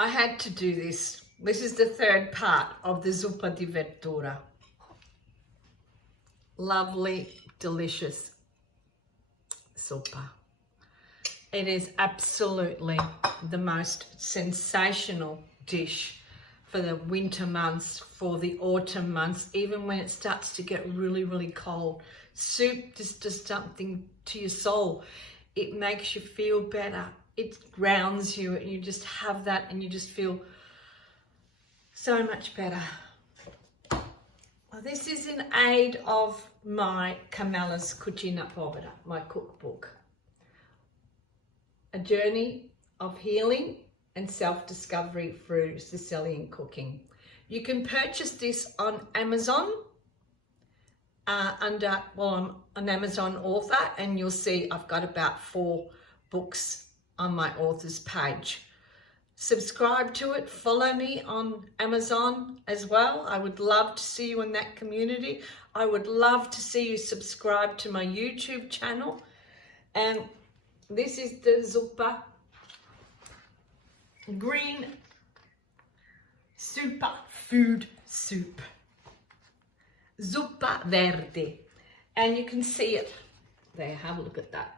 I had to do this. This is the third part of the Zuppa di Verdura. Lovely, delicious zuppa. It is absolutely the most sensational dish for the winter months, for the autumn months, even when it starts to get really, really cold. Soup just does something to your soul. It makes you feel better. It grounds you, and you just have that and you just feel so much better. Well, this is in aid of my Carmela's Cucina Povera, my cookbook. A journey of healing and self-discovery through Sicilian cooking. You can purchase this on Amazon I'm an Amazon author, and you'll see I've got about 4 books on my author's page. Subscribe to it, follow me on Amazon as well. I would love to see you in that community. I would love to see you subscribe to my YouTube channel. And this is the Zuppa green superfood soup. Zuppa verde. And you can see it there, have a look at that.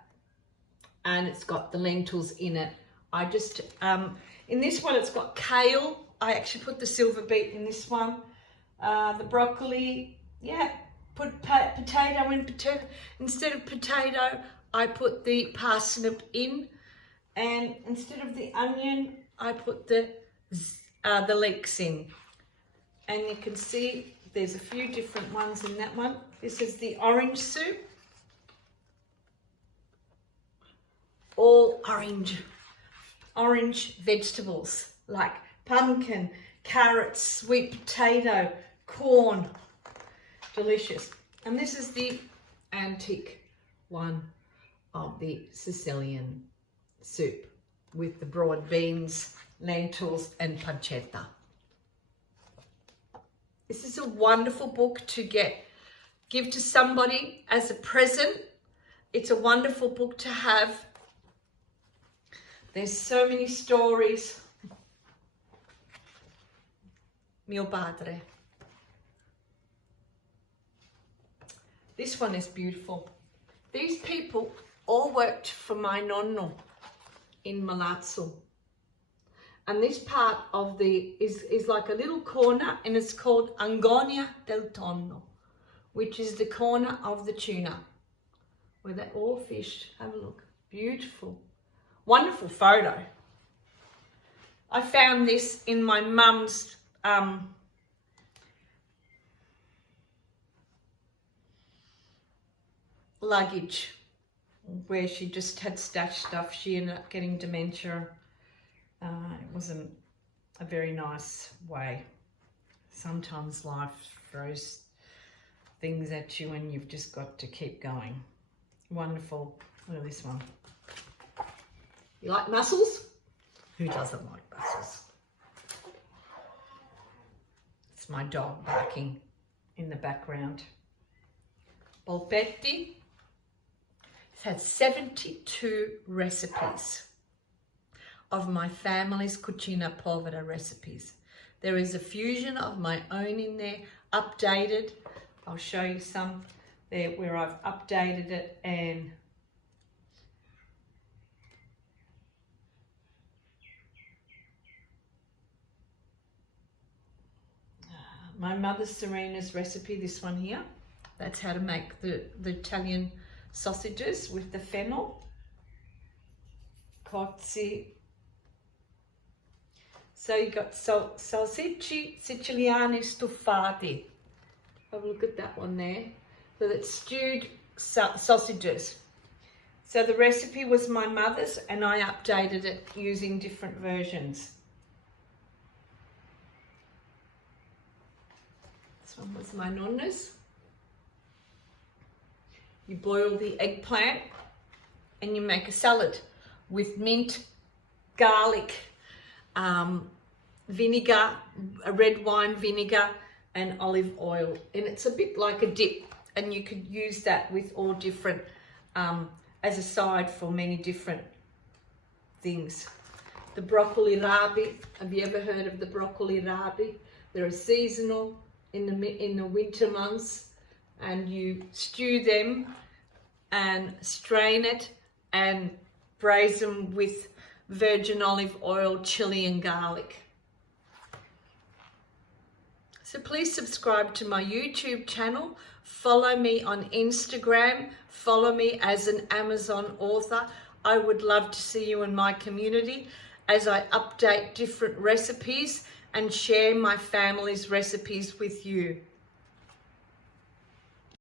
And it's got the lentils in it. I just, in this one it's got kale. I actually put the silver beet in this one. The broccoli, yeah, put potato in. Instead of potato, I put the parsnip in. And instead of the onion, I put the leeks in. And you can see there's a few different ones in that one. This is the orange soup. All orange vegetables like pumpkin, carrots, sweet potato, corn. Delicious. And this is the antique one of the Sicilian soup with the broad beans, lentils and pancetta. This is a wonderful book to give to somebody as a present. It's a wonderful book to have. There's so many stories. Mio padre. This one is beautiful. These people all worked for my nonno in Milazzo. And this part of the is like a little corner, and it's called Angonia del Tonno, which is the corner of the tuna, where they all fished. Have a look. Beautiful. Wonderful photo. I found this in my mum's luggage, where she just had stashed stuff. She ended up getting dementia. It wasn't a very nice way. Sometimes life throws things at you and you've just got to keep going. Wonderful. Look at this one. You like mussels? Who doesn't like mussels? It's my dog barking in the background. Polpetti. It's had 72 recipes of my family's Cucina Povera recipes. There is a fusion of my own in there, updated. I'll show you some there where I've updated it, and my mother Serena's recipe, this one here. That's how to make the Italian sausages with the fennel. Cozzi. So you got salsicci siciliani stufati. Have a look at that one there. So that's stewed sausages. So the recipe was my mother's, and I updated it using different versions. This one was my nonna's. You boil the eggplant and you make a salad with mint, garlic, vinegar, a red wine vinegar and olive oil. And it's a bit like a dip, and you could use that with all different, as a side for many different things. the broccoli rabi. Have you ever heard of the broccoli rabi? They're seasonal in the winter months, and you stew them and strain it and braise them with virgin olive oil, chili and garlic. So please subscribe to my YouTube channel, follow me on Instagram, follow me as an Amazon author. I would love to see you in my community as I update different recipes and share my family's recipes with you.